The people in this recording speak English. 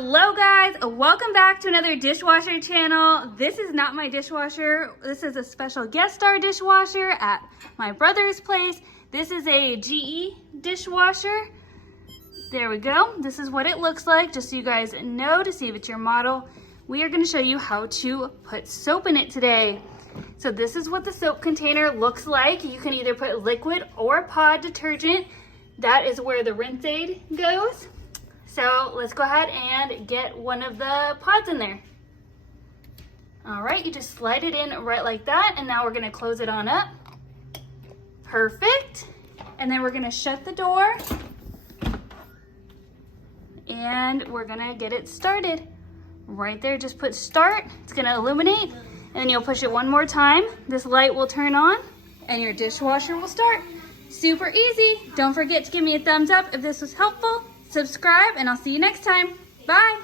Hello guys, welcome back to another dishwasher channel. This is not my dishwasher. This is a special guest star dishwasher at my brother's place. This is a GE dishwasher. There we go. This is what it looks like, just so you guys know, to see if it's your model. We are going to show you how to put soap in it today. So this is what the soap container looks like. You can either put liquid or pod detergent. That is where the rinse aid goes. So let's go ahead and get one of the pods in there. All right, you just slide it in right like that, and now we're gonna close it on up. Perfect. And then we're gonna shut the door, and we're gonna get it started. Right there, just put start. It's gonna illuminate, and then you'll push it one more time. This light will turn on, and your dishwasher will start. Super easy. Don't forget to give me a thumbs up if this was helpful. Subscribe, and I'll see you next time. Bye.